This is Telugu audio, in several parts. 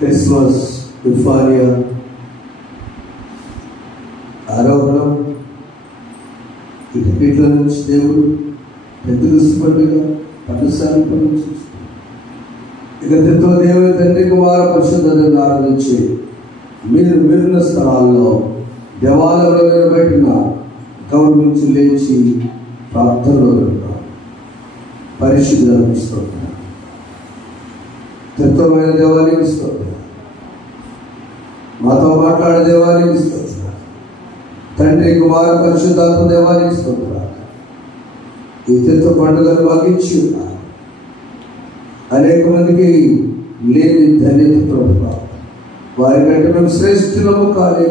క్రిస్మస్ యుఫారియా ఆరోహణం వీటిలో నుంచి దేవుడు పెద్దలుసు పండుగ పట్టుసారి పండుగ చూస్తాడు. ఇక తితో దేవుని తండ్రి కుమార పరిశుద్ధులను ఆరాధించి మీరున్న స్థలాల్లో దేవాలయంలో నిలబెట్టిన గౌరవ నుంచి లేచి ప్రార్థనలో పరిశుద్ధులను ఇస్తున్నాడు. తత్వమైన దేవాలయం ఇస్తుంది, మాతో మాట్లాడే దేవాలయం ఇస్తుంది, తండ్రి కుమార పరిశుద్ధాత్మ దేవాలయం ఇస్తుంది. ఈ తత్వ పండుగలు మాకించి ఉన్నారు. అనేక మందికి లేని ధన్యత ప్రభు, వారి కంటే మేము శ్రేష్ఠులము కాదు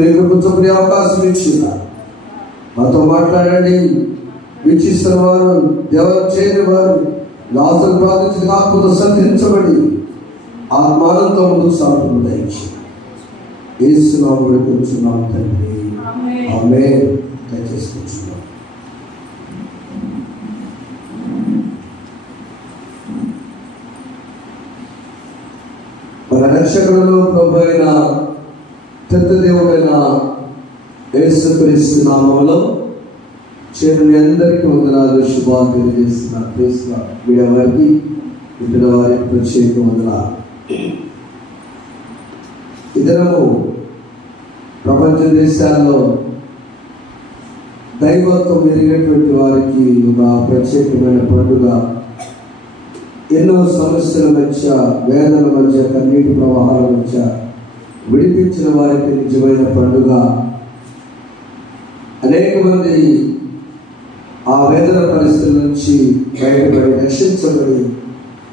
లేకపోతే అవకాశం ఇచ్చిన్నారు. మాతో మాట్లాడండి. వీక్షిస్తున్న వారు, దేవాలయం చేయని వారు, లాజరు ప్రార్థించిన ఆత్మతో సంధించబడి ఆత్మానంతో ముందుకు సాగుతుంది. దయచేసి యేసు నామములో కూర్చున్నాం తండ్రి, ఆమేన్. దయచేసి కూర్చున్నాం. మన రక్షకుడు ప్రభు అయిన దేవుడైన యేసుక్రీస్తు నామములో చేరుని అందరికీ వందనాలు, శుభాలు తెలియజేస్తున్నారు. ప్రేమ మీడియా వారికి, ఇంటిన వారికి ప్రత్యేక వందనాలు. ఈ దినము ప్రపంచ దేశాల్లో దైవత్వం ఎరిగినటువంటి వారికి ఒక ప్రత్యేకమైన పండుగ. ఎన్నో సమస్యల మధ్య, వేదన మధ్య, కన్నీటి ప్రవాహాల మధ్య విడిపించిన వారికి నిజమైన పండుగ. అనేక మంది ఆ వేదన పరిస్థితుల నుంచి బయటపడి రక్షించబడి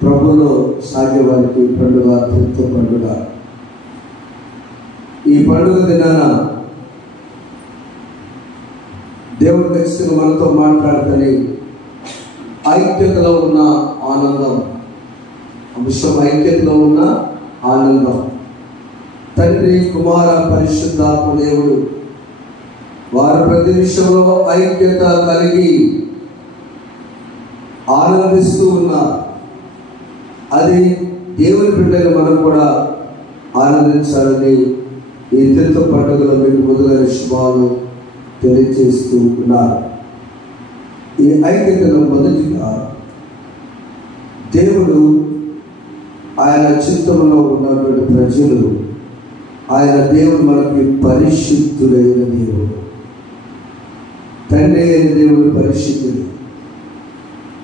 ప్రభువులో సాగే వారికి పండుగ, తృప్త పండుగ. ఈ పండుగ దినాన దేవుడు ఖచ్చితంగా మనతో మాట్లాడుతని ఐక్యతలో ఉన్న ఆనందం, అంశం ఐక్యతలో ఉన్న ఆనందం. తండ్రి కుమార పరిశుద్ధాత్మ దేవుడు వారు ప్రతి విషయంలో ఐక్యత కలిగి ఆనందిస్తూ ఉన్నారు. అది దేవుని బిడ్డలు మనం కూడా ఆనందించాలని ఈ తీర్థ పండుగలో మీకు మొదలైన శుభాలు తెలియజేస్తూ ఉన్నారు. ఈ ఐక్యతలో మొదటిగా దేవుడు ఆయన చిత్తంలో ఉన్నటువంటి ప్రజలు, ఆయన దేవుడు మనకి పరిశుద్ధుడైన దేవుడు, తండ్రి అయిన దేవుడు పరిశుద్ధుడు.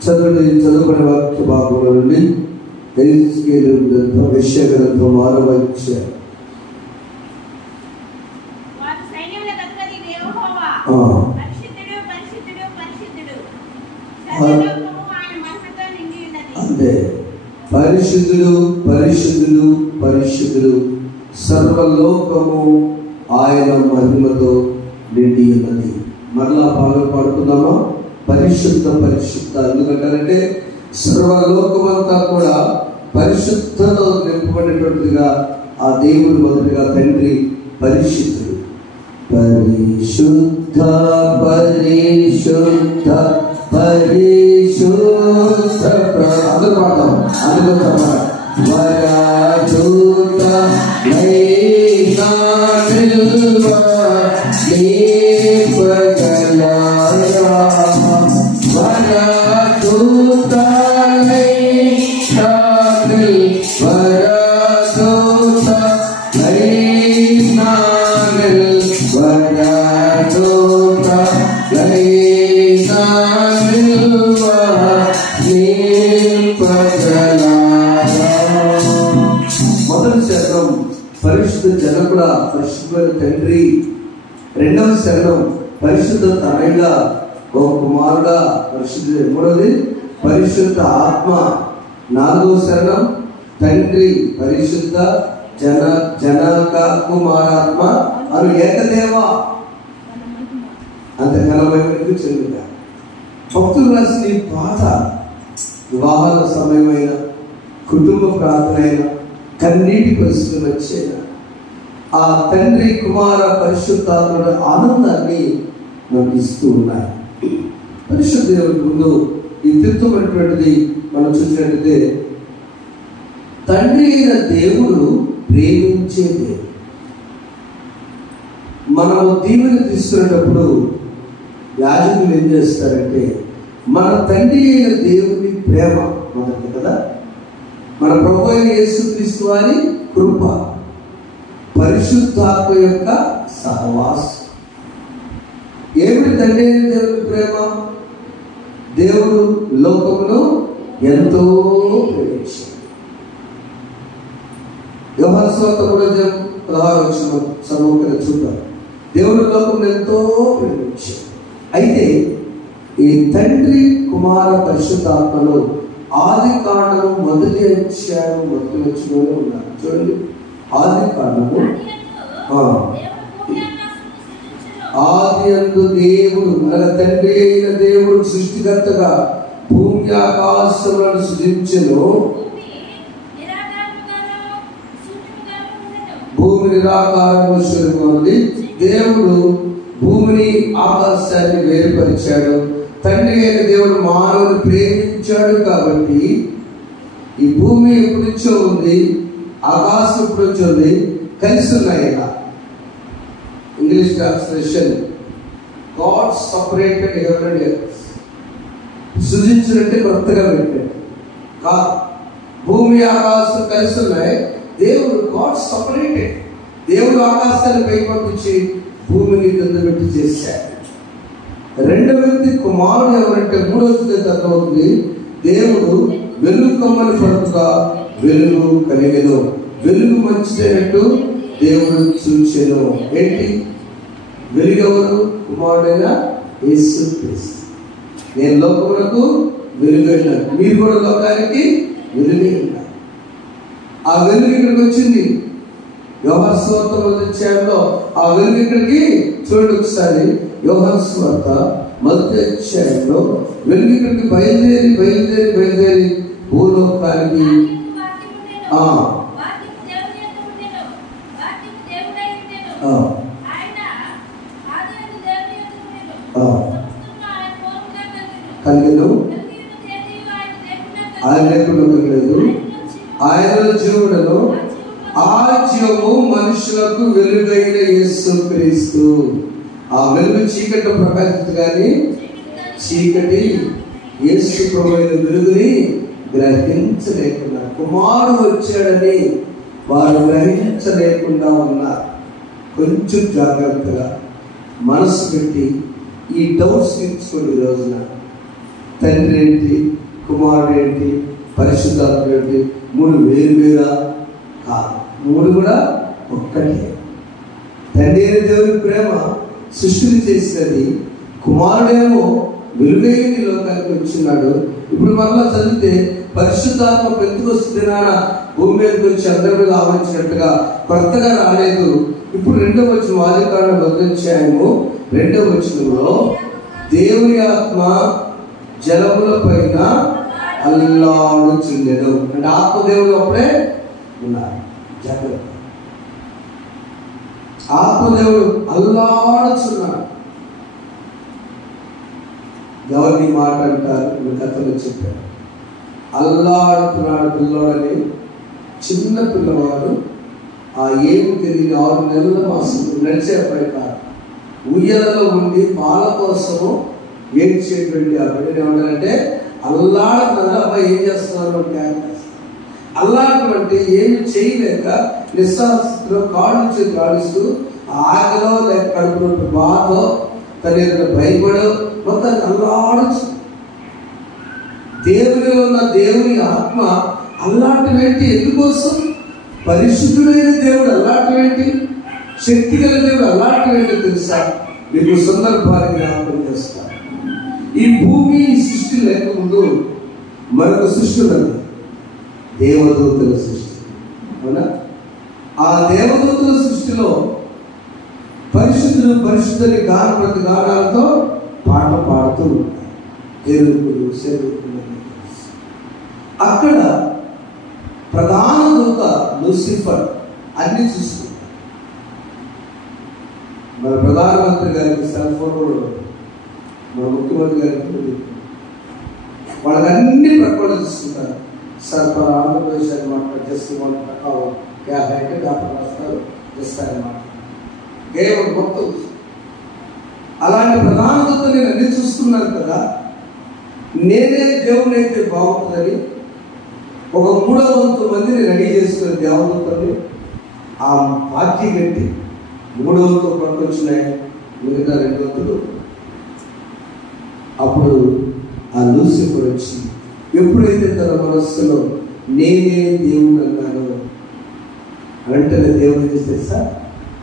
చదువుకునే వాక్య భాగంలో నుండి విషయ గ్రంథం 6వ అధ్యాయం. అంతే, పరిశుద్ధుడు పరిశుద్ధుడు పరిశుద్ధుడు, సర్వలోకము ఆయన మహిమతో నిండి ఉన్నది. మరలా పాడుకుందామా? పరిశుద్ధ పరిశుద్ధ. ఎందుకంటే సర్వలోకమంతా కూడా పరిశుద్ధతో నింపబడినటువంటిదిగా ఆ దేవుడు మొదటిగా తండ్రి పరిశుద్ధుడు. పరిశుద్ధ పరిశుద్ధ పరిశుద్ధ. అందరూ పాడదాం, అందరూ వరదూత నైనా నిల్వ దీపగలారా, వరదూత నైనా నిల్వ, వరదూత నైనా నిల్వ, వరదూత నైనా నిల్వ దీపగలారా. మొదటి శరణం పరిశుద్ధ జనకుడా పరిశుద్ధమైన తండ్రి. రెండవ శరణం పరిశుద్ధ తనయుడా ఓ కుమారుడా పరిశుద్ధ. మూడవది పరిశుద్ధ ఆత్మ. నాలుగవ శరణం తండ్రి పరిశుద్ధ జనక కుమారాత్మ అను ఏకదేవ. అంత ఘనమైనది చెందిన భక్తులు రాసిన ఈ పాట వివాహాల సమయమైన, కుటుంబ ప్రార్థన అయినా, కన్నీటి పరిస్థితులు వచ్చేనా ఆ తండ్రి కుమార పరిశుద్ధాత్మల ఆనందాన్ని మనకు ఇస్తూ ఉన్నాయి. పరిశుద్ధ దేవుడి ముందు ఈ తీర్థమైనటువంటిది మనం చూసినట్లయితే తండ్రి అయిన దేవుడు ప్రేమించే దేవుడు. మనము దీవెన తీసుకునేటప్పుడు యాజకులు ఏం చేస్తారంటే మన తండ్రి అయిన దేవుని ప్రేమ మొదటి కదా, మన ప్రభువు అయిన యేసుక్రీస్తు వారి కృప, పరిశుద్ధాత్మ యొక్క సహవాసం. ఏమిటి తండ్రి అయిన దేవుని ప్రేమ? దేవుడు లోకమును ఎంతో ప్రేమించాడు. యోహాను సువార్త 3:16 చదువుకుని చూద్దాం. దేవుడు లోకమును ఎంతో ప్రేమించాడు. అయితే ఈ తండ్రి కుమార పరిశుద్ధాత్మలో ఆది కాండము మొదటి అధ్యాయం మొదటి వచనంలో ఉన్నారు. చూడండి, ఆది కాండము ఆది యందు దేవుడు అనగా తండ్రి అయిన దేవుడు సృష్టికర్తగా భూమి ఆకాశములను సృజించెను. భూమి నిరాకారము శూన్యముగా ఉంది. దేవుడు భూమిని ఆకాశాన్ని వేరుపరిచాడు. తండ్రి అయిన దేవుడు మానవుని ప్రేమించాడు కాబట్టి ఈ భూమి ఎప్పటి నుంచో ఉంది, ఆకాశం ఎప్పటి నుంచో ఉంది, కలిసి ఉన్నాయి. English translation God separated heaven and earth. సృజించినట్టే కొత్తగా పెట్టాడు కాదు. భూమి ఆకాశం కలిసి ఉన్నాయి. దేవుడు గాడ్ సపరేటెడ్. దేవుడు ఆకాశాన్ని పై పంపించి భూమిని కింద పెట్టి చేశాడు. రెండవ వ్యక్తి కుమారుడు ఎవరంటే మూడవ అర్థమవుతుంది. దేవుడు వెలుగు కమ్మని పడుతుగా వెలుగు కలిగెను. వెలుగు మంచిదైనట్టు దేవుడు చూచెను. ఏంటి వెలుగెవరు? కుమారుడైన యేసుక్రీస్తు. నేను లోకములకు వెలుగైనాను, మీరు కూడా లోకానికి వెలుగై ఉన్నారు. ఆ వెలుగు ఇక్కడికి వచ్చింది. యోహాను సువార్త 1వ అధ్యాయంలో ఆ వెలుగు ఇక్కడికి చూడండి ఒకసారి. యోహాను సువార్త 1వ అధ్యాయంలో వెలుగు ఇక్కడికి బయలుదేరి బయలుదేరి బయలుదేరి భూలోకానికి కలిగను. ఆయన లేకుండా కలిగలేదు. ఆయన జీవుడను, ఆ జీవము మనుషులకు వెలుగైన యేసుక్రీస్తు. ఆ వెలుగు చీకటి ప్రకాశించదు కానీ చీకటి యేసు ప్రభువైన వెలుగుని గ్రహించలేకుండా, కుమారుడు వచ్చాడని వారు గ్రహించలేకుండా ఉన్నారు. కొంచెం జాగ్రత్తగా మనసు పెట్టి ఈ డౌట్స్ తీర్చుకోండి. ఈ రోజున తండ్రి ఏంటి, కుమారుడు ఏంటి, పరిశుద్ధాత్మ ఏంటి? మూడు వేరు వేరా కాదు, మూడు కూడా ఒక్కటే. తండ్రి అయిన దేవుని ప్రేమ సృష్టిని చేసినది. కుమారుడేమో వెలుగైన లోకానికి వచ్చినాడు. ఇప్పుడు మరలా చదివితే పరిశుద్ధాత్మ పెంతుకొస్తు దినాన భూమి మీదకి వచ్చి అందరి మీద ఆవరించినట్టుగా కొత్తగా రాలేదు. ఇప్పుడు 2వ వచనం, ఆదికాండం 1వ అధ్యాయము 2వ వచనంలో దేవుని ఆత్మ జలముల పైన అల్లాడుచుండెను. అంటే ఆత్మదేవుడు అప్పుడే ఉన్నారు. జాగ్రత్త, ఆత్మదేవుడు అల్లాడుచున్నాడు. ఎవరిని మాట అంటారు? కథలో చెప్పారు. అల్లాడుతున్నాడు పిల్లోడని. చిన్న పిల్లవాడు, ఆ ఏమి తెలియని 6 నెలల మాసం నడిచే బయట ఉయ్యలలో ఉండి పాల కోసము ఏడ్చేటువంటి ఆ బిడ్డని ఏమంటారంటే అల్లాడుతున్నారు. అబ్బాయి ఏం చేస్తున్నారు అంటే అల్లాడటం ఏమి చేయలేక నిస్సాస్థితిలో కాళ్ళు చేతి ఆడిస్తూ ఆకలో లేక కడుపులో బాధో తన ఏదైనా భయపడో మొత్తం అల్లాడచ్చు. దేవునిలో ఉన్న దేవుని ఆత్మ అల్లాటం ఏంటి? ఎందుకోసం? పరిశుద్ధుడైన దేవుడు అల్లాటం ఏంటి? శక్తి గల దేవుడు అల్లాటం ఏంటో తెలుసా? మీకు సందర్భాన్ని జ్ఞాపకం చేస్తా. ఈ భూమి ఈ సృష్టి లేకముందు మరొక సృష్టి ఉన్నది, దేవదూతల సృష్టి. అవునా? ఆ దేవదూతల సృష్టిలో పరిశుద్ధులు పరిశుద్ధుని గాన ప్రతి గానాలతో పాటలు పాడుతూ ఉంటారు. ఎరుపులు సెరుపులు. అక్కడ ప్రధాన దూత లూసిఫర్ అన్ని చూసుకుంటారు. మన ప్రధానమంత్రి గారికి సెల్ ఫోన్ కూడా, మన ముఖ్యమంత్రి గారికి వాళ్ళకి అన్ని ప్రకటన చూసుకుంటారు. సార్ మన ఆంధ్రప్రదేశ్ అనమాట జస్ట్ అంటే రాస్తారు జస్ట్ అనమాట మొత్తం. అలాంటి ప్రధాన దూత నేను అన్ని చూసుకున్నాను కదా, నేనే దేవుని అయితే బాగుంటుందని ఒక 3వ వంతు మందిని రెడీ చేసుకుని దేవదూతని ఆ పార్టీ కట్టి 3వ వంతు పట్టుకొచ్చినాయి, మిగతా 2 వంతులు. అప్పుడు ఆ లూసిఫర్ వచ్చి ఎప్పుడైతే తన మనస్సులో నేనే దేవుని అన్నాను వెంటనే దేవుని చేసేసా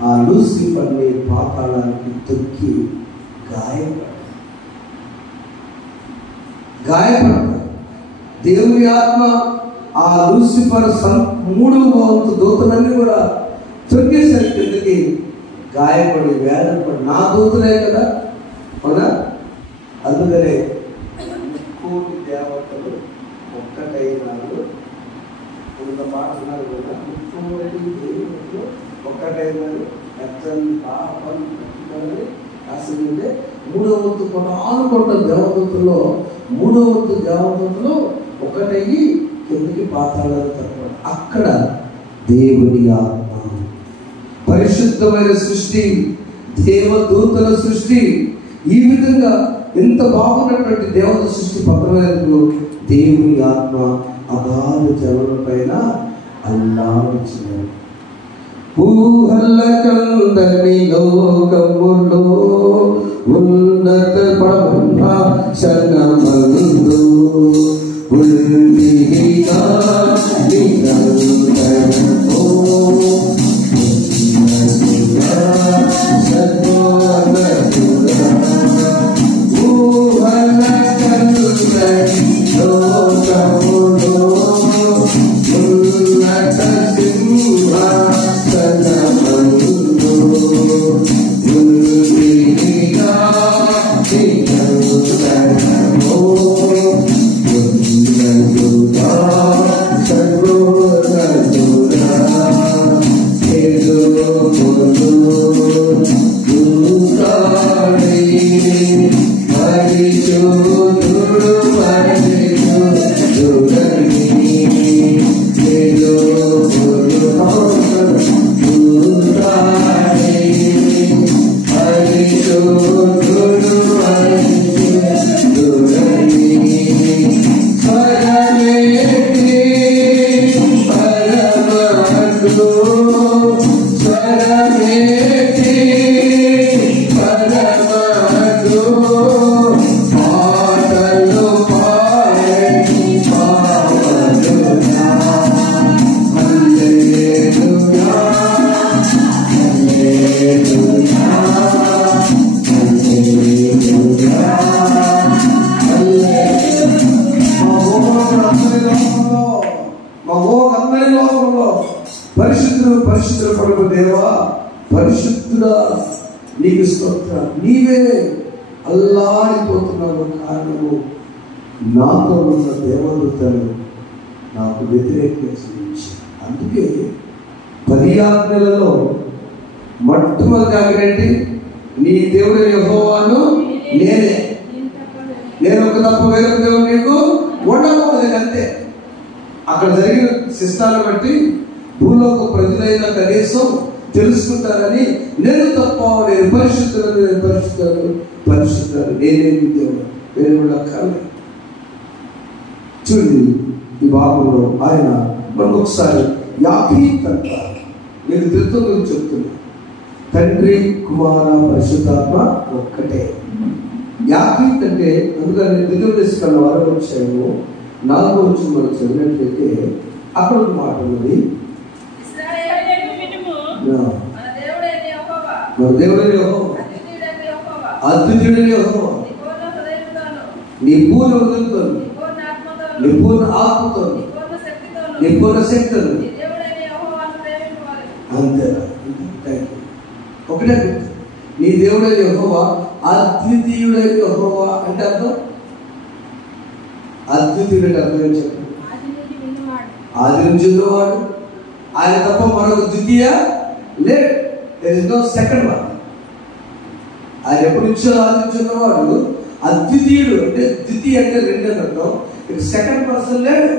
ఆ లూసిఫర్ని పాతాళానికి తొక్కి గాయపడ్డాడు. దేవుని ఆత్మ ఆ లూసిఫర్ 3వ వంతు దూతలన్నీ కూడా తొక్కేసరికి కిందకి గాయపడి వేదపడి, నా దూతలే కదా. అవునా? అందుకనే కోటి దేవతలు ఒక్కటైనారు. కొంత మాట ఉన్నారు కదా, ఒక్కటైనారు. అసలు 3వ వంతు కొట్ట దేవదూతల్లో 3వ వంతు దేవదూతలు ఒకటయ్యి కిందకి పాతాళాలు తప్ప. అక్కడ దేవుని ఆత్మ, పరిశుద్ధమైన సృష్టి, దేవదూతల సృష్టి, ఈ విధంగా ఎంత బాగున్నటువంటి దేవత సృష్టి పక్కనకు దేవుని ఆత్మ అగాధ జనుల పైన అల్లాడుచున్నాడు. ఊహల్ల కందని లోకములో ఉన్నత బ్రహ్మాండమందు ఉల్లిగా నిరంతరమో ఊహల్ల కందని లోకములో ఉన్నత సింహాసనమందు ఉల్లిగా నిరంతరమో ఉన్నతుడా సర్వోన్నతుడా ఎదుగులు దూతాడి పరిశుద్ధుడు మరి పరిశుద్ధ పరమ దేవా, పరిశుద్ధుడా నీకు స్తోత్రం. నీవే అల్లాడిపోతున్నావు. కారణము నాతో ఉన్న దేవదూతలు నాకు వ్యతిరేకంగా జీవించారు. అందుకే 10 ఆజ్ఞలలో మొట్టమొదటి ఆజ్ఞ, నీ దేవుడు యెహోవాను నేనే, నేను ఒక తప్ప వేరొక దేవుడు నీకు ఉండకూడదు. అంతే. అక్కడ జరిగిన శిష్టాలను బట్టి భూలోక ప్రజలైన కనీసం తెలుసుకుంటారని, నేను తప్ప, నేను పరిశుద్ధులను, నేను పరిశుద్ధులను, పరిశుద్ధులను, నేనే దేవుడు, నేను కూడా కాదు. చూడండి ఈ భాగంలో ఆయన మనకు ఒకసారి యాకీత్ అంటారు. నేను త్రిత్వం గురించి చెప్తున్నా. తండ్రి, కుమార, పరిశుద్ధాత్మ ఒక్కటే. యాకీత్ అంటే, అందుకని దిగులు తీసుకున్న వారు వచ్చాము 4వ వచనం మనం చదివినట్లయితే అక్కడ ఒక మాట ఉన్నది, మన దేవుడైన యెహోవా, అద్వితీయుడైన యెహోవా, నీ పూర్ణ హృదయంతో, నీ పూర్ణ ఆత్మతో, నీ పూర్ణ శక్తితో. అంతే. ఒకటే, నీ దేవుడైన యెహోవా, అద్వితీయుడైన యెహోవా అంటే అర్థం, అద్వితీయుడు అర్థం ఏం చెప్పండి? ఆది నుంచి ఉన్నవాడు, ఆయన తప్ప మరొక ద్వితీయ లేడు. There is no second one. ఆయన ఎప్పటి నుంచో ఆది నుంచి ఉన్నవాడు, అద్వితీయుడు అంటే ద్వితీయ అంటే రెండే అర్థం. ఇక సెకండ్ పర్సన్ లేడు.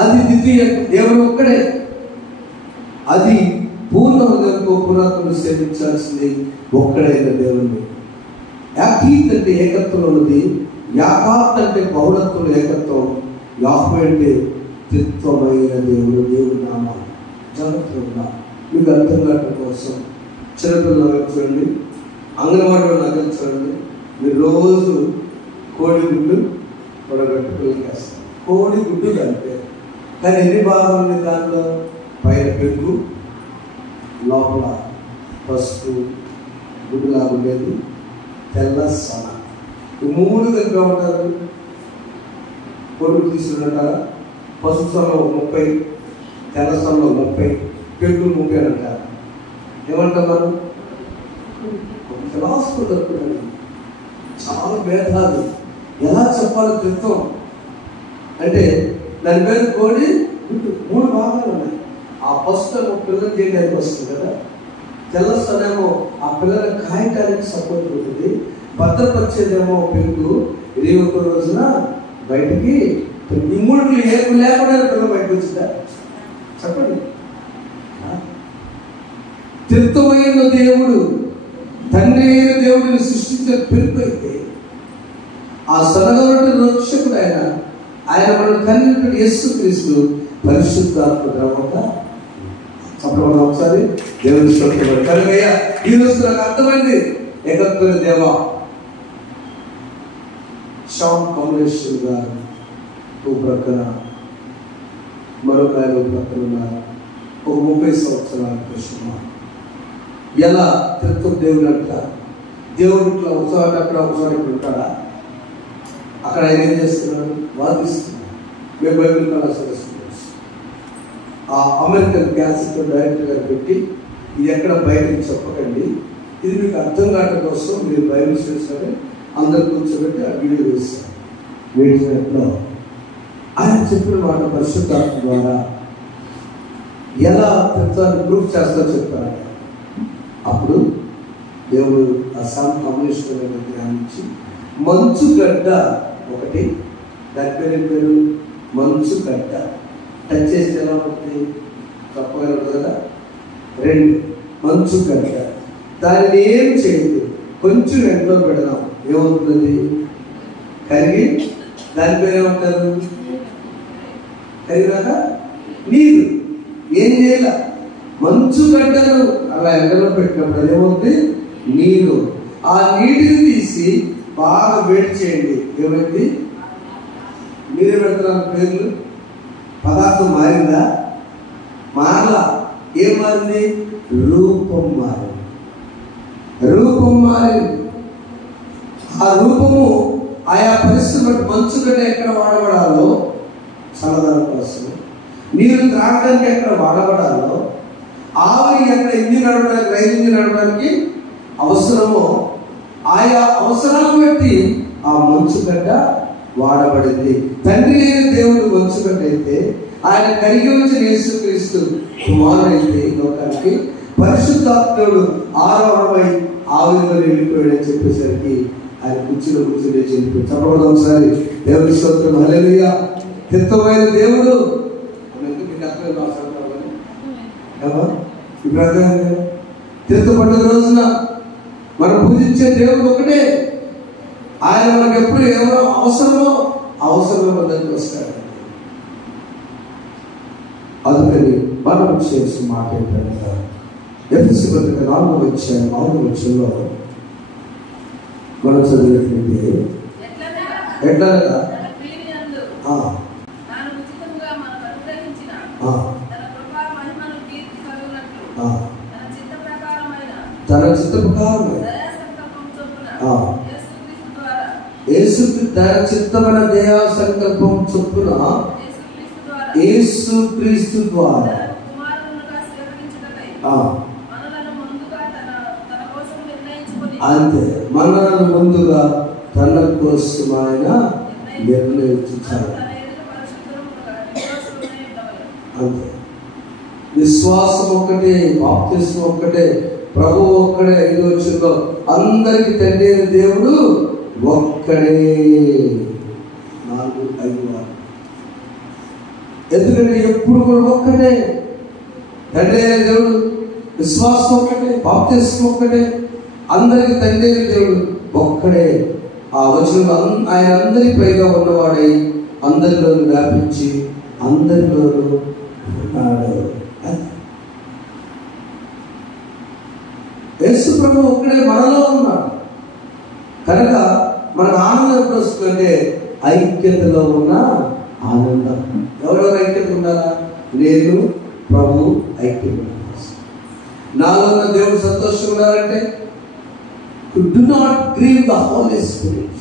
అది ద్వితీయ, దేవుడు ఒక్కడే. అది పూర్ణ హృదయంతో పురాతను సేవించాల్సింది ఒక్కడైన దేవుణ్ణి. యాకీత్ అంటే ఏకత్వం ఉన్నది, యాకాత్ అంటే బహుళత్వం, ఏకత్వం. యాహ్వే అంటే త్రిత్వమైన దేవుడు. దేవుడు నామాలు జాగ్రత్తగా మీకు అర్థం కావడం కోసం చిన్నపిల్లలు చూడండి, అంగన్వాడీలో నగలు చూడండి. మీరు రోజు కోడిగుడ్డు పొడగట్టు పిల్లలు వేస్తారు. కోడిగుడ్డు కలిపే, కానీ ఎన్ని భాగాలు ఉంది దాంట్లో? పైన పెరుగు, లోపల పసుపు, గుడ్డులాగా ఉండేది, తెల్ల సన. ఈ 3 కలిపి ఉంటారు. కొడుకు తీసుకుంటారా? పసుపు సొన్న 30, తెల్ల సొన్న 30, పెరుగు 30 అంటారు. ఏమంటాం మనం? ఫిలాసఫీ దొరుకుతుంది. చాలా భేదాలు. ఎలా చెప్పాలో త్రిత్వం అంటే దాని పేరు కోడి గుడ్డు. 3 భాగాలు ఉన్నాయి. ఆ పసుపు పిల్లలు చేయడానికి వస్తుంది కదా, తెల్ల సొనేమో ఆ పిల్లలు కాయటానికి సపోర్ట్ ఉంటుంది, భద్రపరిచేదేమో పెరుగు. ఇది ఒక రోజున బయటికి ఈ 3 ఏమి లేకుండా పిల్లలు బయటకు వచ్చిందా చెప్పండి. త్రిత్వమైన దేవుడు, తండ్రి అయిన దేవుడిని సృష్టించిన పెరుగు అయితే, ఆ సొనగొరటి రక్షకుడు ఆయన మన కన్నుడు యేసుక్రీస్తు పరిశుద్ధాత్మ ద్రవంగా చెప్పడం. ఒకసారి దేవుని స్తోత్రం. కనుక ఈ రోజు నాకు అర్థమైంది ఏకత్వ దేవ. షామ్ కమలేశ్వర్ గారు ఓ ప్రక్కన, మరొక ఆయన ప్రక్కన ఉన్నారు. ఒక 30 సంవత్సరాల కృష్ణ. ఎలా త్రిత్వ దేవుడు అంట? దేవుడు ఇట్లా ఒకసారి అక్కడ ఒకసారి ఇక్కడ ఉంటాడా? అక్కడ ఆయన ఏం చేస్తున్నాడు? వాదిస్తున్నాడు. మేము బైబిల్ కళాశాల స్టూడెంట్స్ ఆ అమెరికన్ క్యాన్సర్ డైరెక్టర్ గారు పెట్టి, ఇది ఎక్కడ బయటకు చెప్పకండి, ఇది మీకు అర్థం కావడం కోసం మీరు బైబిల్ స్టూడెంట్స్ అని అందరు కూర్చోబెట్టి ఆ వీడియో వేస్తారు. వీడియోలో ఆయన చెప్పిన మాట పరిశుద్ధాత్మ ద్వారా ఎలా త్రిత్వాన్ని ప్రూఫ్ చేస్తా చెప్తారు. అప్పుడు దేవుడు ఆ సామ్ కమలేశ్వర ధ్యానించి మంచు గడ్డ ఒకటి, దాని పేరు మంచు గడ్డ. టచ్ చేస్తే ఎలా ఉంటుంది? తప్పగా ఉంటుంది కదా. 2 మంచు గడ్డ. దానిని ఏం చేయదు, కొంచెం ఎండలో పెడదాం, ఏమవుతుంది? కరిగి దాని పేరు ఏమంటారు? కరిగినాక నీరు. ఏం చేయాల? మంచు గడ్డలు అలా ఎండలో పెట్టినప్పుడు ఏమవుతుంది? నీరు. ఆ నీటిని తీసి బాగా వేడి చేయండి. ఏమైంది? మీరే పెడుతున్నారు పేర్లు. పదార్థం మారిందా? మారలా. ఏం మారింది? రూపం మారింది. రూపం మారింది. ఆ రూపము ఆయా పరిస్థితులు బట్టి మంచు గడ్డ ఎక్కడ వాడబడాలో చల్లదనం కోసం, నీరు త్రాగడానికి ఎక్కడ వాడబడాలో, ఆవిరి ఎక్కడ ఇంజిన్ నడవడానికి, రైలు ఇంజిన్ నడవడానికి అవసరమో ఆయా అవసరాలను బట్టి ఆ మంచుగడ్డ వాడబడింది. తండ్రి అయిన దేవుడు మంచుగడ్డ అయితే, ఆయన కరిగి వచ్చిన యేసుక్రీస్తు కుమారుడైతే లోకానికి పరిశుద్ధాత్ముడు ఆరోహణమై ఆవిరిలో వెళ్ళిపోయాడని చెప్పేసరికి ఆయన కూర్చుని చెప్పి చెప్పడం ఒకసారి దేవుడి స్తోత్రం. హల్లెలూయా. హితమైన దేవుడు తీర్థ పండుగ రోజున మనం పూజించే దేవుడు ఒకటే. ఆయన మనకు ఎప్పుడు ఎవరో అవసరమో అవసరంలో మనకి వస్తాడు. అందుకని మనం చేసిన మాట ఏంటంటే ఎఫెసీ పత్రిక 4వ అధ్యాయం 6వ వచనంలో మనం చదివినట్లయితే ఎట్లనగా తన చిత్త ప్రకారమైన తన చిత్తమైన దయా సంకల్పం చొప్పున యేసుక్రీస్తు ద్వారా అంతే మనలను ముందుగా తన కోసం ఆయన నిర్ణయించాడు. అంతే. విశ్వాసం ఒక్కటే, బాప్తిస్మం ఒక్కటే, ప్రభు ఒక్కడే. 5వ వచనంలో అందరికి తండ్రి అయిన దేవుడు ఒక్కడే. 4, 5 ఎందుకంటే ఎప్పుడు కూడా ఒక్కటే. తండ్రి అయిన దేవుడు, విశ్వాసం ఒక్కటే, బాప్తిస్మం ఒక్కటే, అందరికి తండ్రి అయిన దేవుడు ఒక్కడే. ఆ వచనంలో ఆయన అందరి పైగా ఉన్నవాడై అందరిలోనూ వ్యాపించి అందరిలోనూ ఉన్నాడు. యేసు ప్రభు ఒక్కడే మనలో ఉన్నాడు కనుక మనకు ఆనందం ఎప్పుడు వస్తుందంటే ఐక్యతలో ఉన్న ఆనందం. ఎవరెవరు ఐక్యత ఉండాలా? నేను ప్రభు ఐక్యత నాలో ఉన్న దేవుడు సంతోషంగా ఉండాలంటే do not grieve the Holy Spirit.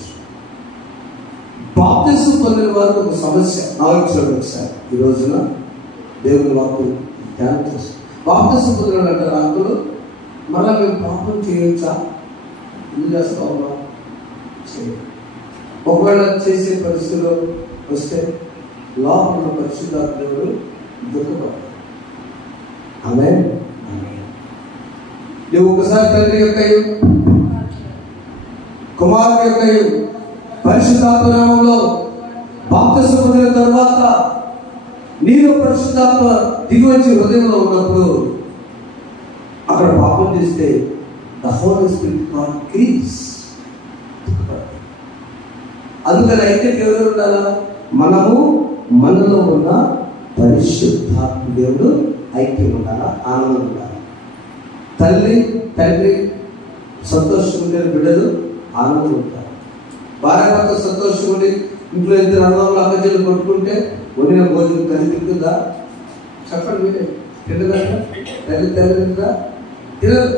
బాప్తిసం పొందిన వారికి ఒక సమస్య ఆలోచించండి ఒకసారి. ఈ రోజున దేవుని వాక్కు ధ్యానం చేస్తాం. బాప్తిసం పొందిన అంటారు అంకులు, మళ్ళీ మేము పాపం చేయొచ్చా? ఎందుకు చేస్తా ఉన్నా? ఒకవేళ చేసే పరిస్థితిలో వస్తే లోపల పరిశుద్ధాత్ముడు దుఃఖపడతాడు. ఆమేన్. నువ్వు ఒకసారి తండ్రి యొక్క కుమారుని యొక్క పరిశుద్ధాత్మ నామంలో బాప్తిసం పొందిన తర్వాత నీలో పరిశుద్ధాత్మ దిగివచ్చి హృదయంలో ఉన్నప్పుడు అక్కడ పాపం చేస్తే the Holy Spirit God grieves. అందుకని ఐక్యత ఎవరు ఉండాలా? మనము మనలో ఉన్న పరిశుద్ధాత్మ దేవుడు ఐక్యం ఉండాలా, ఆనందం ఉండాలి. తల్లి తండ్రి సంతోషం ఉండే బిడ్డలు ఆనందం ఉంటారు. భార్య భర్త సంతోషం ఉండి ఇంట్లో ఇద్దరు అన్నదమ్ములు అక్కచెల్లి కొట్టుకుంటే వండిన భోజనం తల్లి తింటుందా? చెప్పండి మీరే. తింటుందా? తల్లి తింటుందా? తినదు.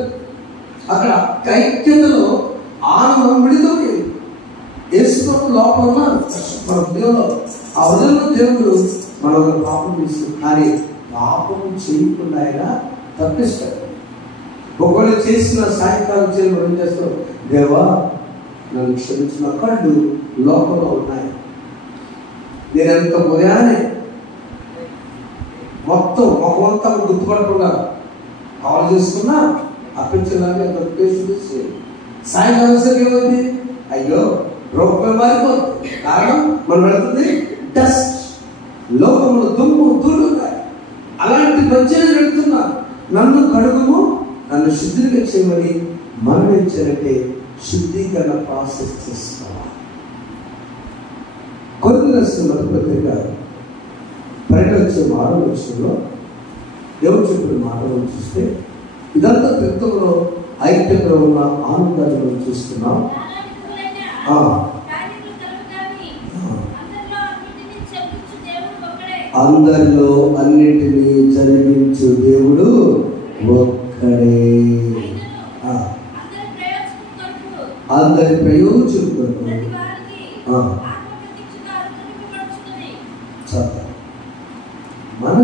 అక్కడ ఐక్యతలో ఆనందం విడితోంది. యేసుతో లోపల ఉన్నారు మన హృదయంలో. ఆ హృదయంలో దేవుడు మన పాపం చేస్తుంది, కానీ పాపం చేయకుండా ఆయన తప్పిస్తాడు. ఒకవేళ చేసిన సాయంకాలం చేయడం ఏం చేస్తాం? దేవా నన్ను క్షమించిన కళ్ళు లోపల ఉన్నాయి. నేను ఎంత ఉదయాన్నే మొత్తం మొహమంతా గుర్తుపడకుండా కాల్ చేసుకున్నా అప్పించడానికి ఎంత ఉద్దేశించి సాయంకాలం సరికి ఏమైంది? అయ్యో రూపాయి మారిపోతుంది. కారణం మనం వెళుతుంది డస్ట్, లోకంలో దుమ్ము ధూళి ఉన్నాయి. అలాంటి మంచిగా వెళుతున్నా నన్ను కడుగుము, నన్ను శుద్ధిగా చేయమని మనం ఇచ్చారంటే శుద్ధీకరణ ప్రాసెస్ చేసుకోవాలి. కొన్ని రసం పత్రిక 12వ వచనంలో దేవుడు చెప్పిన మాటలను చూస్తే ఇదంతా క్రితంలో ఐక్యతలో ఉన్న ఆనందాన్ని మనం చూస్తున్నాం. అందరిలో అన్నిటినీ జరిగించు దేవుడు ఒక్కడే. అందరి ప్రయోజనం మన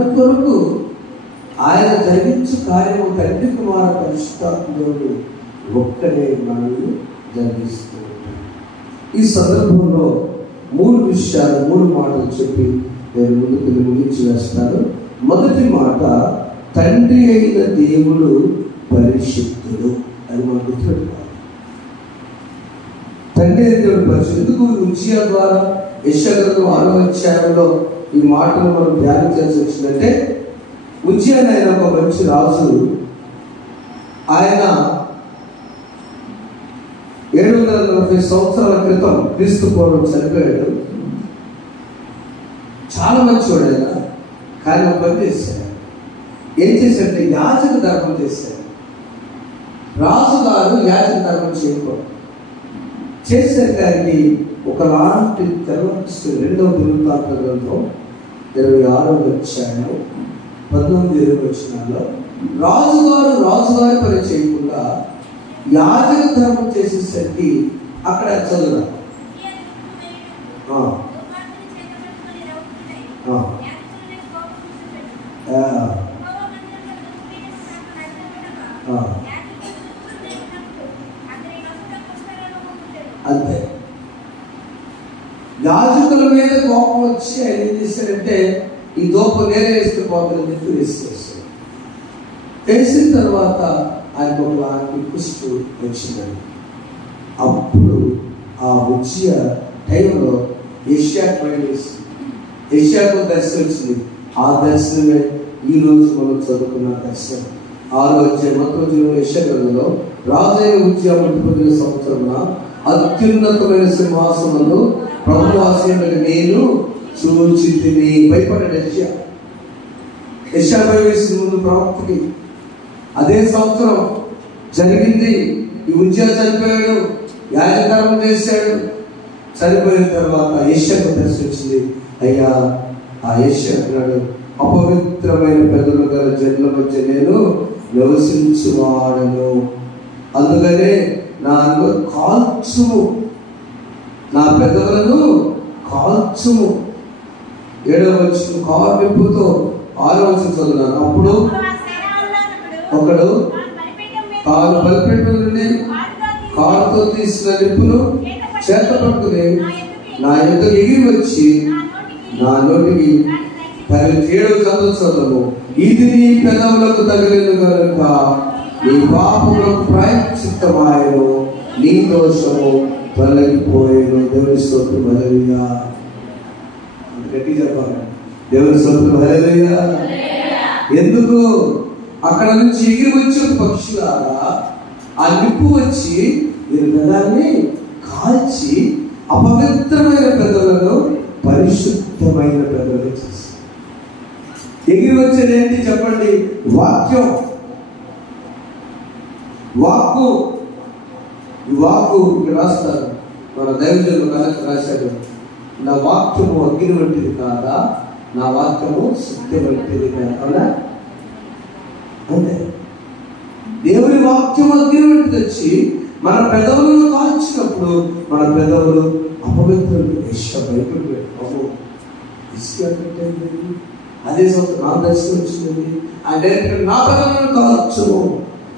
జరిగించు కార్యము తండ్రి కుమార పరిశుద్ధాత్ముడు ఒక్కడే మనల్ని జరిగిస్తూ ఉంటాడు. ఈ సందర్భంలో 3 విషయాలు 3 మాటలు చెప్పి నేను ముందుకు ముగించి వేస్తాను. మొదటి మాట, తండ్రి అయిన దేవుడు పరిశుద్ధుడు అని మనం గుర్తుపెట్టుకోవాలి. తండ్రి అయిన దేవుడు పరిశుద్ధుడు. ఉజ్జియా ద్వారా యెషయా గ్రంథం 6వ అధ్యాయంలో ఈ మాటలు మనం ధ్యానం చేసి వచ్చిందంటే, ఉజ్జియా ఆయన ఒక మంచి రాజు. ఆయన 740 సంవత్సరాల క్రితం క్రీస్తు పూర్వం చనిపోయాడు. చాలా మంచివాడు ఆయన. కానీ ఒక పని చేశాడు. ఏం చేశాడంటే యాజక ధర్మం చేశాడు. రాజుగారు యాజక ధర్మం చేయకూడదు. చేసేసరికి ఆయనకి ఒకలాంటి కనిపిస్తుంది. 2వ దినవృత్తాంత గ్రంథం 26వ అధ్యాయం 19-20 వచనాల్లో రాజుగారి పని చేయకుండా యాజక ధర్మం చేసేసరికి అక్కడ చదువు అంతే. యాజకుల మీద కోపం వచ్చి ఆయన ఏం చేశాడంటే, ఈ దోపు నేనే వేస్తే పోతుందని చెప్పి వేసేసాడు. వేసిన తర్వాత ఆయనకు ఒక కుష్టు వచ్చిందని. అప్పుడు ఆ ఉజ్జియా టైంలో యెషయాకు బయలుదేరింది. యెషయాకు దర్శనం వచ్చింది. ఆ దర్శనమే ఈరోజు మనం చదువుకున్న దర్శనం. 6వ అధ్యాయం యెషయా గ్రంథంలో రాజైన ఉజ్జియా 39వ సంవత్సరమున అత్యున్నతమైన సింహాసనంలో ప్రభువాసీనుడైన నేను చూచితిని. భయపడ్డాడు యెషయా. యెషయా వేసిన ముందు ప్రవక్తకి అదే సంవత్సరం జరిగింది. ఈ ఉజ్జియా చనిపోయాడు, యాజకర్మం చేశాడు. చనిపోయిన తర్వాత యెషయాకు దర్శించింది. అయ్యా, ఆ యెషయా అన్నాడు, అపవిత్రమైన పెదవులు గల జనుల మధ్య నేను నివసించువాడను. అందుకనే నా కాల్చుము, నా పెదవులను కాల్చుము. 7వ వచనం కాల్పుతో 6వ వచనం చదువున్నాను. అప్పుడు ఒకడు తాను బలిపీఠం నుండి కాలుతో తీసిన నిప్పును చేత పట్టుకుని నా ఎదురు ఎగిరి వచ్చి నా నోటికి 7వ చదువు, ఇది నీ పెదవులకు తగిలిన కనుక నీ పాపములకు ప్రాయశ్చిత్తమాయను, నీ దోషము తొలగిపోయేను. దేవుని స్తోత్రం. హల్లెలూయా. గట్టి చెప్పాలి. దేవుని స్తోత్రం. హల్లెలూయా. ఎందుకు? అక్కడ నుంచి ఎగిరి వచ్చే పక్షులారా ఆ నిప్పు వచ్చి వీరి పెదాన్ని కాల్చి అపవిత్రమైన పెదవులను పరిశుద్ధమైన పెదవులు చేసి ఎగిరి వచ్చేది ఏంటి చెప్పండి? వాక్యం. వాక్కు. ఈ వాక్కు ఇక్కడ రాస్తారు. మన దైవజనులు కనుక రాశాడు, నా వాక్యము అగ్ని వంటిది కాదా, నా వాక్యము సత్యం వంటిది కాదా. అంటే దేవుని వాక్యం అగ్ని వంటిది వచ్చి మన పెదవులను కాల్చినప్పుడు మన పెదవులు అపవిత్రులు. భయపడిపోయాడు. అదే సంవత్సరం నా దర్శనం వచ్చింది. ఆ డైరెక్టర్ నా పెదవులను కాల్చును.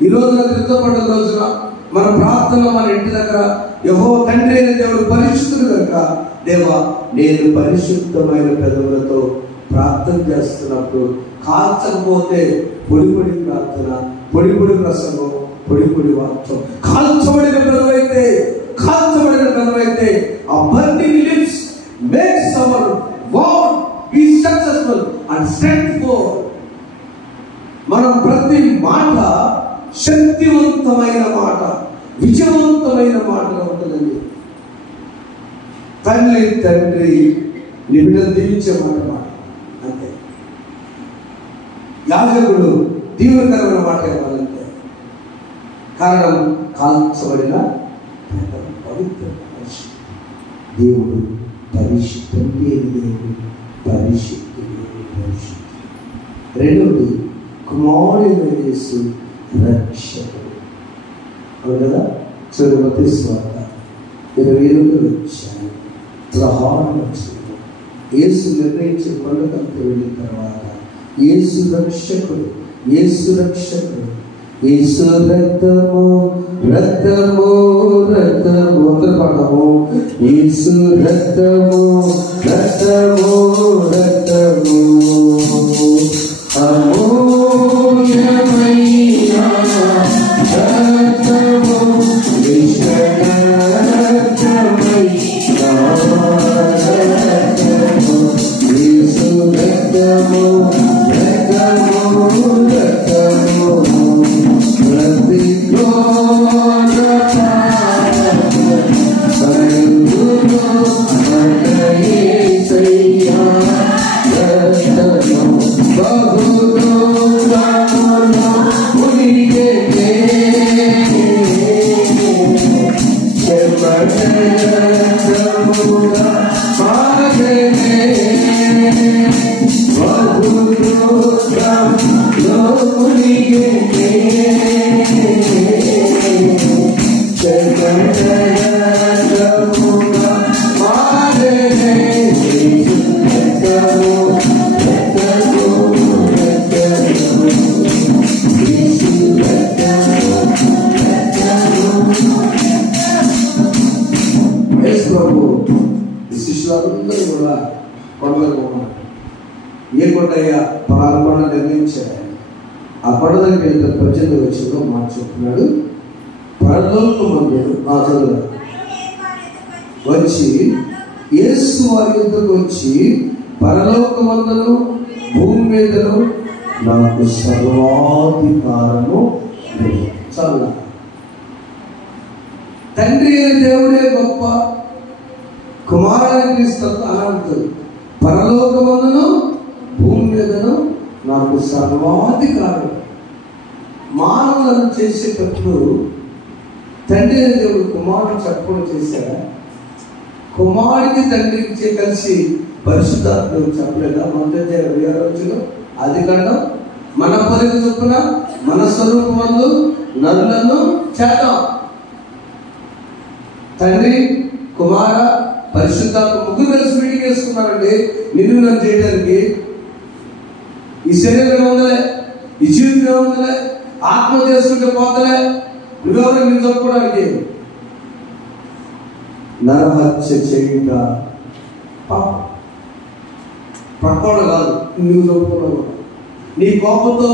ఈ రోజున తిరుగుబడిన రోజున మన ప్రార్థనలో మన ఇంటి దగ్గర యెహోవా తండ్రి అయిన దేవుడు పరిశుద్ధుడు కనుక, దేవా నేను పరిశుద్ధమైన పెదవులతో ప్రార్థన చేస్తున్నప్పుడు కాల్చకపోతే పొడి పొడి ప్రార్థన, పొడి పొడి ప్రసంగం, పొడి పొడి వాక్యం. కాల్చబడిన పెదవైతే ఆ burning lips makes our word be successful and strengthful. మనం ప్రతి మాట శక్తివంతమైన మాట, విజయవంతమైన మాటగా ఉంటుందండి. తండ్రి నిబిడలు దీవించే మాట అంతే. యాజకుడు దీవెనకరమైన మాట ఇవ్వాలంటే కారణం కాల్చబడిన పవిత్ర దేవుడు పరిశుద్ధుడు. రెండవది కుమారుడైన యేసు రక్షకుడు. అవును కదా? చూడండి మత్తయి సువార్త 28వ అధ్యాయం 16వ వచనం. యేసు నిర్ణయించిన కొండకంతా వెళ్ళిన తర్వాత యేసు రక్షకుడు యేసు రక్షకుడు. యేసు రక్తము రక్తము రక్తము అందరూ పాడము. యేసు రక్తము రక్తము రక్తము అమూల్యమైన రక్తము విశ్వరక్తమైన రక్తము యేసు రక్తము రక్తము రక్తము ప్రతి శిష్యులందరూ కూడా కొండలకు ఏ కొండయ్యా పలానా కొండ నిర్ణయించారు. ఆ కొండ దగ్గర వెళ్తే 18వ వచనంలో మాట చెప్తున్నాడు. పరలోకమందును చదువు వచ్చి యేసు వారి యొద్దకు వచ్చి పరలోకమందును భూమి మీదను నాకు సర్వాధికారము చదువు. తండ్రి దేవుడే గొప్ప, కుమారుడైన క్రీస్తు అనంతుడు. పరలోకమందును భూమి మీదను నాకు సర్వాధికారం. మానవులను చేసేటప్పుడు తండ్రి దేవుడు కుమారుడు చెప్పడం చేశాడా? కుమారుడికి తండ్రికి కలిసి పరిశుద్ధాత్మడు చెప్పలేదా? మొదటి 26వ వచనం ఆదికాండం మన పోలిక చొప్పున మన స్వరూపమందు నరులను చేద్దాం. తండ్రి కుమార పరిశుద్ధాత్మ ముగ్గురు కలిసి మీటింగ్ చేసుకున్నారండి నిన్ను నన్ను చేయడానికి. ఈ శరీరం ఉందలే, ఈ జీవితం ఉందలే, ఆత్మ చేసుకుంటే పోతలే, నువ్వెవరు నిన్ను చెప్పుకోవడానికి? నరహత్య చేయుట పక్కోడు కాదు, నువ్వు చెప్పుకున్నావు. నీ కోపంతో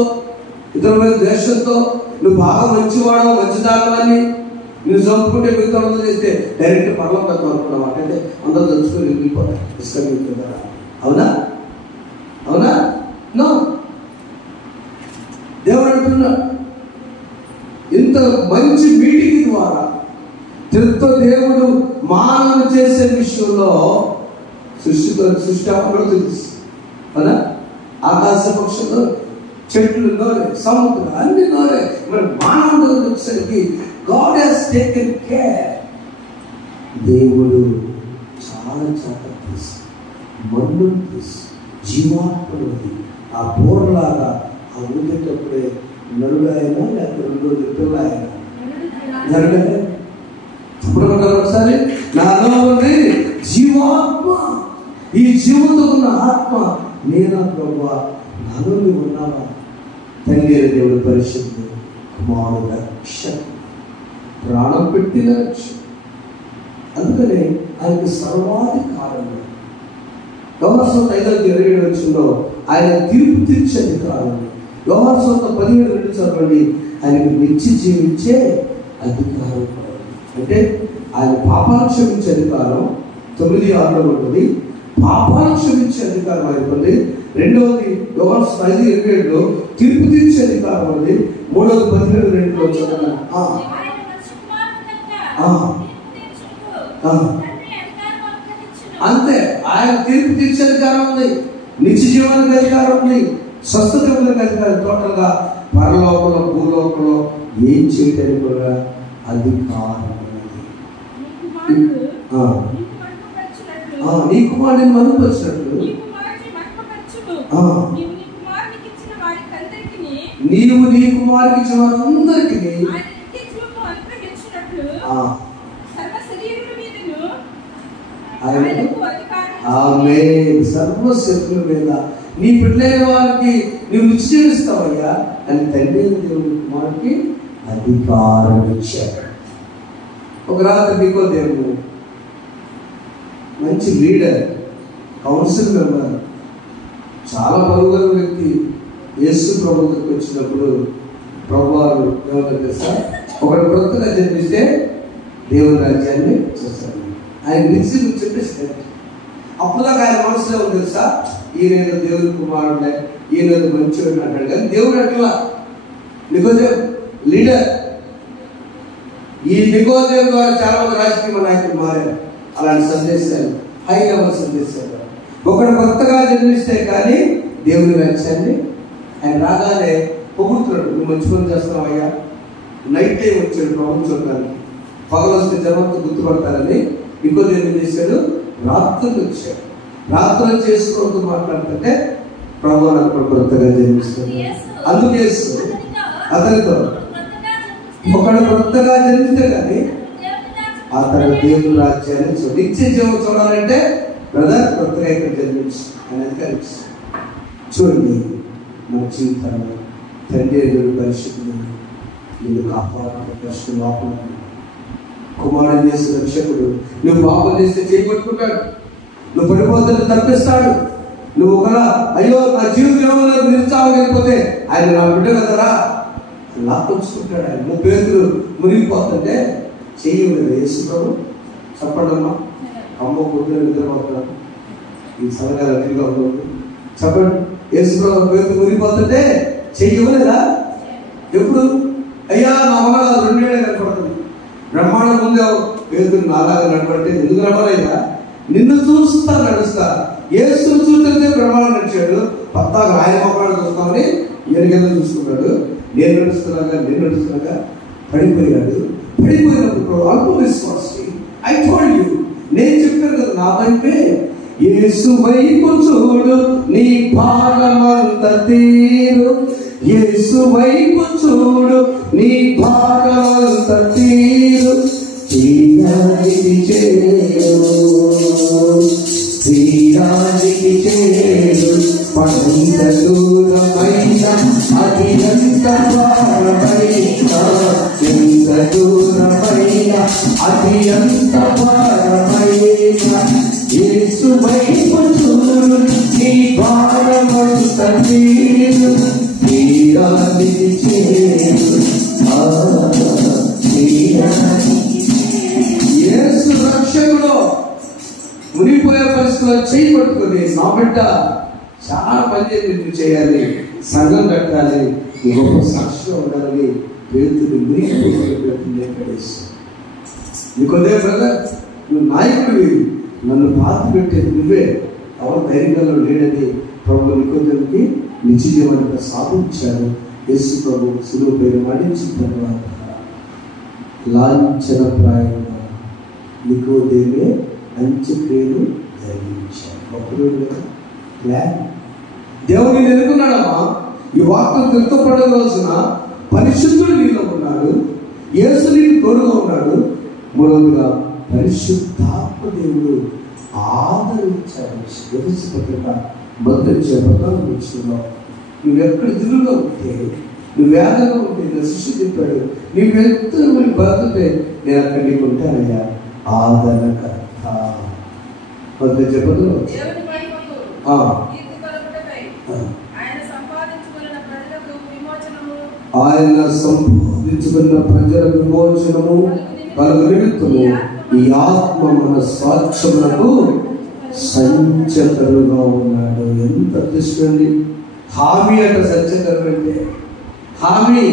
ఇతరుల మీద ద్వేషంతో నువ్వు బాగా మంచివాడో మంచిదానని నువ్వు చంపుకుంటే మిగతా అందరూ చేస్తే డైరెక్ట్ పర్లోకి అనుకున్నావు. అంటే అందరూ చంచుకొని వెళ్ళిపోతారు, ఇష్టం కదా. అవునా? అవునా? నో. దేవుడు అంటున్నాడు ఇంత మంచి మీటింగ్ ద్వారా తిరుతో దేవుడు మానవులు చేసే విషయంలో సృష్టి అప్పుడు తెలుసు. అవునా? ఆకాశ పక్షులు, చెట్లు నోరే, సముద్రం అన్ని నోరే. మరి మానవుడు వచ్చేసరికి God has taken care. దేవుడు చాలా జాగ్రత్త తీసి మన్ను తీసి జీవాత్మను ఆ బోర్లాగా ఆ ఉండేటప్పుడే నరుడైనా లేకపోతే 2 రోజులు పిల్లైనా నరుడే. ఇప్పుడు ఒకసారి నాలో ఉంది జీవాత్మ, ఈ జీవంతో ఉన్న ఆత్మ నేనా ప్రభువా, నాలో నువ్వు ఉన్నావా? తండ్రి దేవుడు పరిశుద్ధుడు, కుమారుడు రక్షకుడు, ప్రాణం పెట్టిన రక్షకుడు. అందుకనే ఆయనకు సర్వాధికారం. యోహాను 5:27 వచనంలో ఆయన తీర్పు తీర్చే అధికారం. యోహాను 17:2 చదవండి. ఆయనకు నిత్య జీవించే అధికారం. అంటే ఆయన పాపాలు క్షమించే అధికారం 9:6 ఉంటుంది. పాపాలు క్షమించే అధికారం ఆయనకుంది. రెండవది యోహాను 5:27 తీర్పు తీర్చే అధికారం ఉంది. మూడవది 17:2 చదవండి. అంతే, ఆయన తీర్పు తీర్చే అధికారం ఉంది, నిత్య జీవానికి అధికారం ఉంది, స్వస్థత అధికారం. టోటల్ గా పరలోకంలో భూలోకంలో ఏం చేయడానికి కూడా అధికారం. నీ కుమారుడిని మనుపరిచినట్లు నీవు నీ కుమారుడికి ఇచ్చిన వారందరికీ సర్వశక్తుల మీద నీ బిడ్డలైన వారికి నువ్వు నిశ్చయం ఇస్తావయ్యా అని తండ్రి దేవుని కుమారుడికి అధికారం ఇచ్చాడు. ఒక రాత్రి నికోదేము మంచి లీడర్, కౌన్సిల్ మెంబర్, చాలా బరువుగల వ్యక్తి యేసు ప్రభు దగ్గరికి వచ్చినప్పుడు ప్రభు వారు ఏమన్నా తెలుసా, ఒకటి కొత్తగా జన్మిస్తే దేవుని రాజ్యాన్ని చూస్తాడు. ఆయన నిలిచి చెప్పేసి అప్పుడుదాకా ఆయన మనసులో ఉంది తెలుసా, ఈయన దేవుని కుమారుడే, ఈయన మంచివాడు అంటాడు. కానీ దేవుడు అట్లా నికోదేము లీడర్. ఈ నికోదేము ద్వారా చాలా మంది రాజకీయ నాయకులు మారారు. అలాంటి సందేశాలు, హై లెవెల్ సందేశాలు. ఒకడు కొత్తగా జన్మిస్తే కానీ దేవుని రాజ్యాన్ని ఆయన రాగానే పొగుడుతున్నాడు. నువ్వు మంచి పని చేస్తావయ్యా. నైట్ టైం వచ్చాడు ప్రభు చూడడానికి. పగలు వస్తే జనంతో గుర్తుపడతారని నికోదేము ఏం చేశాడు, రాత్రులు వచ్చాడు. రాత్రులు చేసుకోవద్దు మాట్లాడుతుంటే ప్రభు నాకు కొత్తగా జన్మిస్తాడు. అందుకే అతనితో ఒకడు కొత్తగా జన్మిస్తే కానీ అతను దేవుని రాజ్యాన్ని నిత్య జీవం చూడాలంటే బ్రదర్ కొత్తగా ఇక్కడ జన్మించు అని చూడండి. మన జీవితాన్ని తండ్రి పరిశుద్ధి నేను కాపాడు కష్టం లోపల కుమారుడు చేసే రక్షకుడు. నువ్వు పాపం చేస్తే చేపట్టుకుంటాడు, నువ్వు పడిపోతే తప్పిస్తాడు. నువ్వు ఒకలా అయ్యో నా జీవితంలో నిరుత్సాహం ఆయన నా బిడ్డ కదరా లాక్కొచ్చుకుంటాడు. ఆయన 30 ఏళ్ళు మునిగిపోతుంటే చెయ్యలేదు యేసు ప్రభు. చెప్పండమ్మా, అమ్మ పొద్దున నిద్రపోతున్నాడు, ఈ సలహాలు అతిగా ఉండదు. చెప్పండి, యేసు ప్రభు పేరు మునిగిపోతుంటే చెయ్యలేదా? ఎప్పుడు అయ్యా నా వల్ల 2 ఏళ్ళే కనపడుతుంది. బ్రహ్మాండం ముందే పేరు నాలాగా నడపడితే ఎందుకు నడవలేదా? నిన్ను చూస్తా నడుస్తా. యేసు చూస్తే బ్రహ్మాండం నడిచాడు. పత్తాగా ఆయన మొక్కలు చూస్తామని ఎనికెళ్ళ చూసుకున్నాడు. నేను నడుస్తున్నాగా పడిపోయాడు. పడిపోయినప్పుడు అల్ప విశ్వాసి ఐ టోల్డ్ యూ, నేను చెప్పాను కదా నా వైపే యేసు వైపు చూడు నీ భారమంత తీరు. యేసు వైపు చూడు నీ భారమంత తీరు. తీరానికి చేరు పంత దూరమైన అది ఎంత భారమైన, ఎంత దూరమైన అది ఎంత భారమైన. యేసు వైపు చూడు నీ భారమంత తీరు. తీరానికి చేరు యేసు రక్షకుడు. మునిగిపోయే పరిస్థితుల్లో చేయి పట్టుకొని నా బిడ్డ చాలా పని చేయాలి, సంఘం కట్టాలి, గొప్ప సాక్షిగా ఉండాలని పేతుని మునిగిపోయి నీకొదే బ్రదర్, నువ్వు నాయకుడివి, నన్ను బాధ పెట్టేది నువ్వే, ఎవరు ధైర్యంగా లేడని ప్రభు నికోదేముకి నిత్య జీవాన్ని సాధించారు. యేసు ప్రభు సులువు పేరు మడించిన తర్వాత లాంఛనప్రాయంగా నికోదేమే అంత్యక్రియలు జరిగించారు. అప్పుడు దేవుడు నేను ఎదుర్కొన్నాడమ్మా. ఈ వార్తలు తెలుపబడిన రోజున పరిశుద్ధుడు నీలో ఉన్నాడు, యేసు నీకు తోడుగా ఉన్నాడు. మూడవదిగా పరిశుద్ధాత్మ దేవుడు ఆదరించాడు. పత్రిక మొదటి విషయంలో నువ్వెక్కడ దిగులుగా ఉంటే, నువ్వు వేదనగా ఉంటే నా శిష్యు చెప్పాడు, నీవు ఎత్తున బతుకుతే నేను అక్కడ నీకు ఉంటానయ్యా ఆదరణకర్త. మొదటి చెప్పదు ఆయన సంపాదించుకున్న ప్రజల విమోచనము కలుగు నిమిత్తము ఈ ఆత్మ మన స్వాచ్ఛమునకు సంచకరుగా ఉన్నాడు. ఎంత దృష్టి హామీ అంట. సంచకరం అంటే హామీ.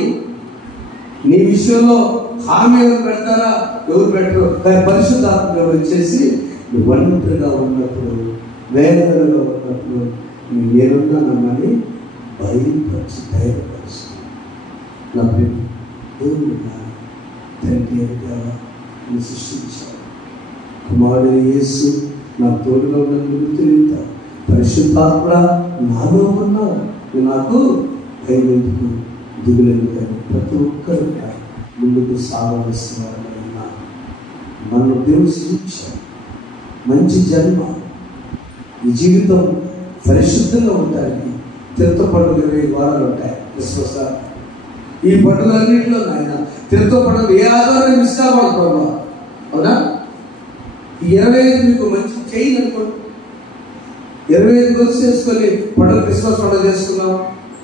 నీ విషయంలో హామీ ఎవరు పెడతారా? ఎవరు పెట్టరు. కానీ పరిశుద్ధాత్మ వచ్చేసి నువ్వు ఒంటరిగా ఉన్నప్పుడు, వేదనలో ఉన్నప్పుడు నేనున్నానని బయలుపరచు, ధైర్యపరచు. నా ప్రేమ దేవుడు తండ్రి సృష్టించాడు. కుమారుడు యేసు నా తోడుగా ఉన్నందుకు తెలియదు. పరిశుద్ధాత్మ నాలో ఉన్నావు, నాకు భయం ఎందుకు, దిగులేదు. ప్రతి ఒక్కరు ముందుకు సాగవలసిన వారైనా నన్ను దేవుడు సృష్టించాడు. మంచి జన్మ, ఈ జీవితం పరిశుద్ధంగా ఉండడానికి తీర్థ పండుగ 20 వారాలు ఉంటాయి. క్రిస్మస్ ఈ పండుగలన్నింటిలో ఆయన తీర్థ పండుగ ఏ ఆధారం మిస్ కావాలి. అవునా? 25 మీకు మంచి చేయండి అనుకోండి. 25 రోజు చేసుకొని పండుగ క్రిస్మస్ పండుగ చేసుకున్నాం,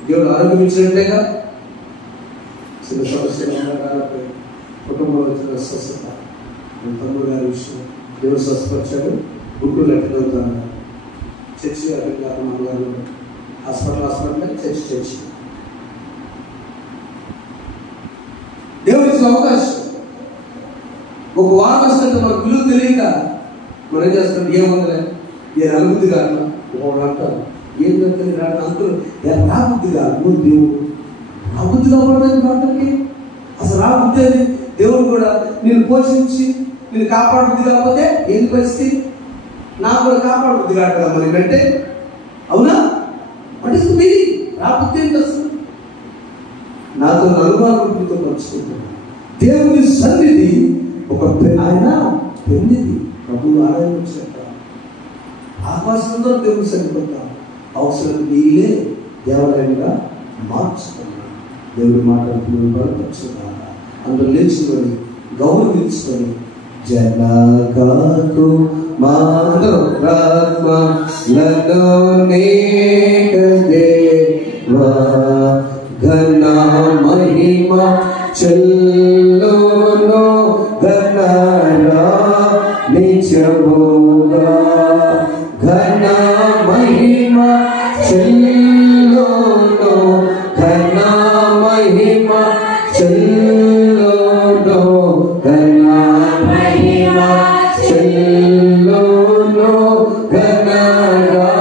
దేవుడు ఆరోగ్యం ఇచ్చినట్టేగా. చిన్న సమస్యలు, కుటుంబంలో వచ్చిన స్వస్థత, తమ్ముడు గారి విషయం దేవుడు స్వస్థపరిచాడు. గుడ్డు లెక్కలవుతాను చర్చి అమ్మగారు హాస్పిటల్ చర్చి దేవుడు ఇచ్చిన అవకాశం. ఒక వారం వస్తుంటే మనకు విలువ తెలియక మనం ఏం చేస్తాం? ఏముందిలే, ఏ అనుభూతి కాదు. ఒకడు అంటారు ఏంటంటే అందరూ రాబుద్ధి కాదు. నువ్వు దేవుడు రాబుద్ధి కావడానికి మాటలకి అసలు రాబుద్ధి అని దేవుడు కూడా నేను పోషించి నేను కాపాడుద్ది కాకపోతే ఏంటి పరిస్థితి? నాకు కూడా కాపాడుద్ది కాదు కదా మరి అంటే. అవునా? What is the meaning? రాబుద్ధి ఏంటి అసలు? నాతో అనుమానంతో పంచుకుంటున్నాను. దేవుని సన్నిధి ఒక ఆయన పెన్నిది. ప్రభువు ఆరాధించాక ఆకాశంలో దేవుని సరిపోతాం. అవసరం నీళ్ళే దేవాలయంగా మార్చుకున్నాను. దేవుడి మాటలు బలపరుచుకున్నాను. అందులో లేచుకొని గౌరవించుకొని జనకాకు మాత్రం దేవా ఘన మహిమ చెల్లును ఘనరా నిజముగా ఘన మహిమ చెల్లును ఘన మహిమ చెల్లును ఘన మహిమ చెల్లును ఘనరా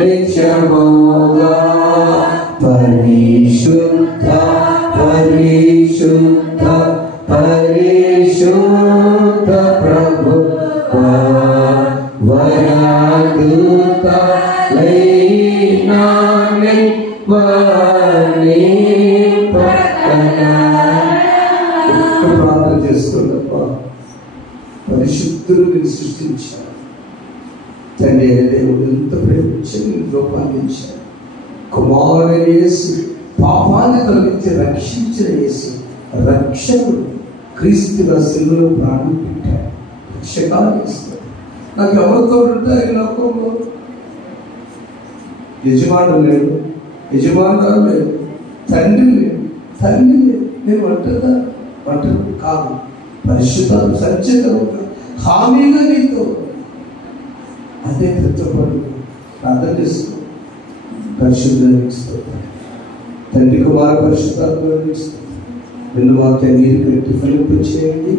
నిజముగా పరిశుద్ధ పరిశుద్ధ పరిశుద్ధ ప్రభువా వరదూత లైనాని వాని పక్కన ప్రార్థన చేస్తున్నప్ప పరిశుద్ధులు మీరు సృష్టించారు తండ్రి. దేవుడు ఎంత ప్రేమించారు, రూపాన్నించారు. కుమారుడు యేసు పాపాన్ని తొలగించి రక్షించిన యేసు రక్షకుడు క్రీస్తుగా సిలువలో ప్రాణం పెట్టాడు. రక్షకాలు ఇస్తాడు. నాకు ఎవరితో ఉంటారు ఈ లోకంలో? యజమానులు లేడు, యజమానులు లేదు, తండ్రి లేదు, తల్లి లేదు. నేను ఒంటరి కాదు. పరిశుద్ధాలు సత్యతగా హామీగా నీతో అదే తృప్తపడు ప్రార్థన చేస్తూ పరిశుద్ధాన్ని ఇస్తాను. తండ్రి కుమార పరిశుద్ధాత్మని ఇస్తాను. రెండు వాక్యాన్ని నీరు పెట్టి ఫలింపు చేయండి.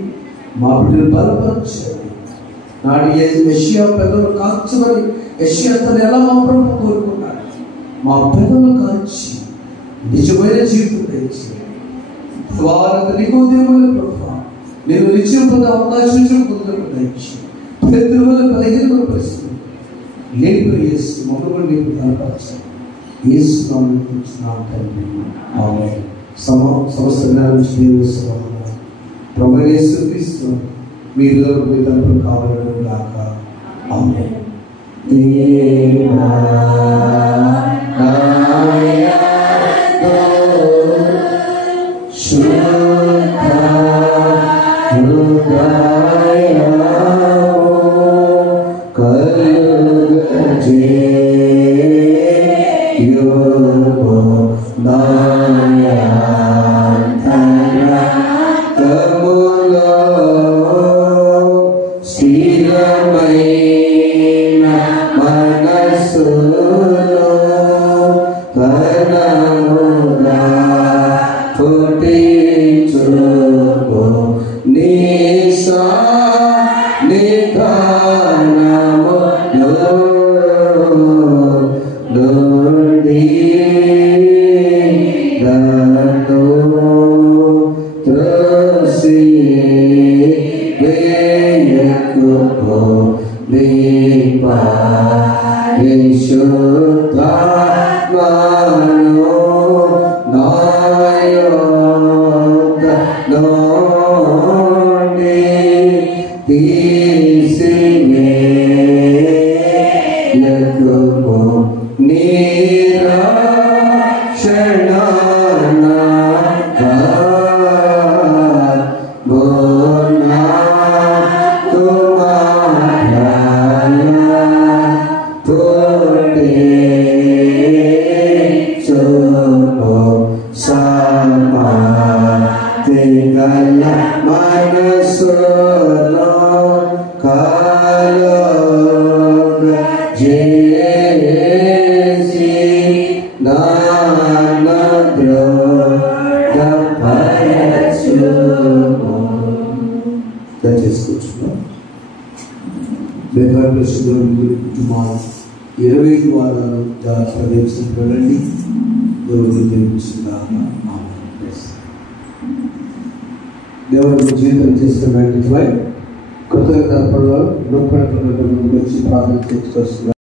మా బిడ్డను బలపరచండి. నాడు యెషయా పెదవులు కాల్చమని యెషయా తను ఎలా మా ప్రభు కోరుకున్నాడు. మా పెదవులు కాల్చి నిజమైన జీవితం తెచ్చి వారంత నికోదేమైన ప్రభు నేను నిత్యం పొందే అవకాశం పొందడం దయచి పేతురు 15 పరిస్థితి లేపు యేసు మమ్మల్ని నీకు బలపరచాలి. యేసు నామములో కూర్చున్నాను తండ్రి. ఆమేన్. సమస్త ప్రభు యేసు క్రీస్తు మీరు మీ తరపున కావాలను గాక. ఆమేన్. Yakubu చేసి నన్ను ద్రోహపరచుము. దయచేసి కూర్చున్నాం. కుటుంబాలు 25 వారాలు జాగ్రత్త దేవస్థానం వెళ్ళండి. దేవుడు జీవించుగాక. దేవుడు జీవితం చేస్తున్న కృతజ్ఞతలో నొప్పి ముందుకు వచ్చి ప్రార్థన చేసుకొస్తున్నారు.